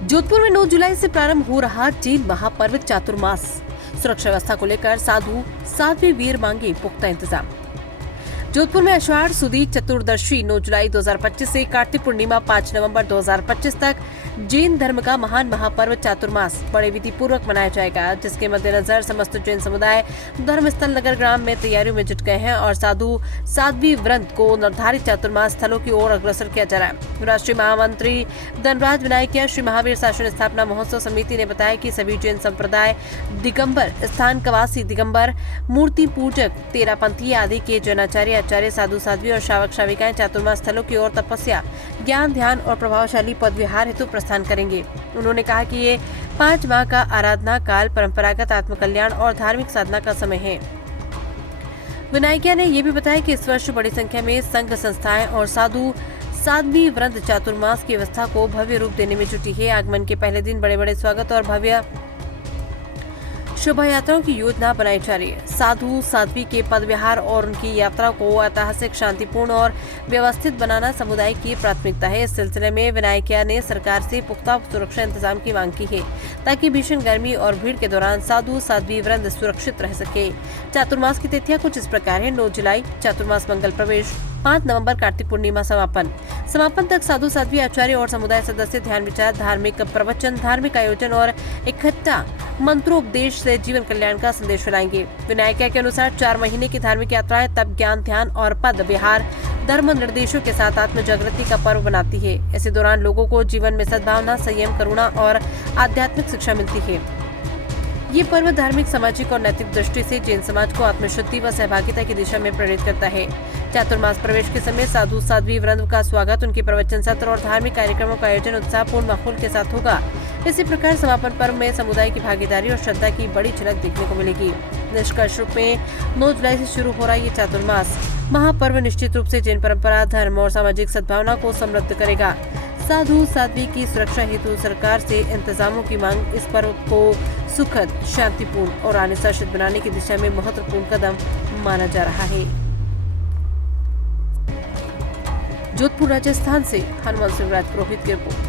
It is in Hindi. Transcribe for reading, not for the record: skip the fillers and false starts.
जोधपुर में 9 जुलाई से प्रारंभ हो रहा जैन महापर्व चातुर्मास। सुरक्षा व्यवस्था को लेकर साधु साध्वी वीर मांगे पुख्ता इंतजाम। जोधपुर में आषाढ़ सुदी चतुर्दशी 9 जुलाई 2025 से कार्तिक पूर्णिमा 5 नवंबर 2025 तक जैन धर्म का महान महापर्व चातुर्मास बड़े विधि पूर्वक मनाया जाएगा, जिसके मद्देनजर समस्त जैन समुदाय धर्मस्थल नगर ग्राम में तैयारियों में जुट गए हैं और साधु साध्वी वृंद को निर्धारित चातुर्मास स्थलों की ओर अग्रसर किया जा रहा है। राष्ट्रीय महामंत्री धनराज विनायकिया श्री महावीर शासन स्थापना महोत्सव समिति ने बताया कि सभी जैन संप्रदाय दिगंबर स्थान कवासी दिगंबर मूर्ति पूजक तेरापंथी आदि के जैनाचार्य आचार्य साधु साध्वी और श्रावक श्राविकाएं चातुर्मास स्थलों की ओर तपस्या ज्ञान ध्यान और प्रभावशाली पद विहार हेतु प्रस्थान करेंगे। उन्होंने कहा कि ये 5 माह का आराधना काल परंपरागत आत्मकल्याण और धार्मिक साधना का समय है। विनायकिया ने ये भी बताया कि इस वर्ष बड़ी संख्या में संघ संस्थाएं और साधु साध्वी वृंद चातुर्मास की व्यवस्था को भव्य रूप देने में जुटी है। आगमन के पहले दिन बड़े बड़े स्वागत और भव्य शोभा यात्राओं की योजना बनाई जा रही है। साधु साध्वी के पद विहार और उनकी यात्रा को ऐतिहासिक, शांतिपूर्ण और व्यवस्थित बनाना समुदाय की प्राथमिकता है। इस सिलसिले में विनायकिया ने सरकार से पुख्ता सुरक्षा इंतजाम की मांग की है, ताकि भीषण गर्मी और भीड़ के दौरान साधु साध्वी वृंद सुरक्षित रह सके। चातुर्मास की तिथियां कुछ इस प्रकार है। 9 जुलाई चातुर्मास मंगल प्रवेश, 5 नवंबर कार्तिक पूर्णिमा समापन तक साधु साध्वी आचार्य और समुदाय सदस्य ध्यान विचार, धार्मिक प्रवचन, धार्मिक आयोजन और इकट्ठा मंत्रोपदेश से जीवन कल्याण का संदेश फैलाएंगे। विनायकिया के अनुसार 4 महीने की धार्मिक यात्राएं तप, ज्ञान, ध्यान और पद विहार धर्म निर्देशों के साथ आत्म जागृति का पर्व बनाती है। इसी दौरान लोगों को जीवन में सद्भावना, संयम, करुणा और आध्यात्मिक शिक्षा मिलती है। ये पर्व धार्मिक, सामाजिक और नैतिक दृष्टि से जैन समाज को आत्मशुद्धि व सहभागिता की दिशा में प्रेरित करता है। चातुर्मास प्रवेश के समय साधु साध्वी वृंद का स्वागत, उनके प्रवचन सत्र और धार्मिक कार्यक्रमों का आयोजन उत्साहपूर्ण माहौल के साथ होगा। इसी प्रकार समापन पर्व में समुदाय की भागीदारी और श्रद्धा की बड़ी झलक देखने को मिलेगी। निष्कर्ष रूप में 9 जुलाई से शुरू हो रहा ये चातुर्मास महापर्व निश्चित रूप से जैन परंपरा, धर्म और सामाजिक सद्भावना को समृद्ध करेगा। साधु साध्वी की सुरक्षा हेतु सरकार से इंतजामों की मांग इस पर्व को सुखद, शांतिपूर्ण और अनुशासित बनाने की दिशा में महत्वपूर्ण कदम माना जा रहा है। जोधपुर राजस्थान से हनुमान सिंह राज पुरोहित की रिपोर्ट।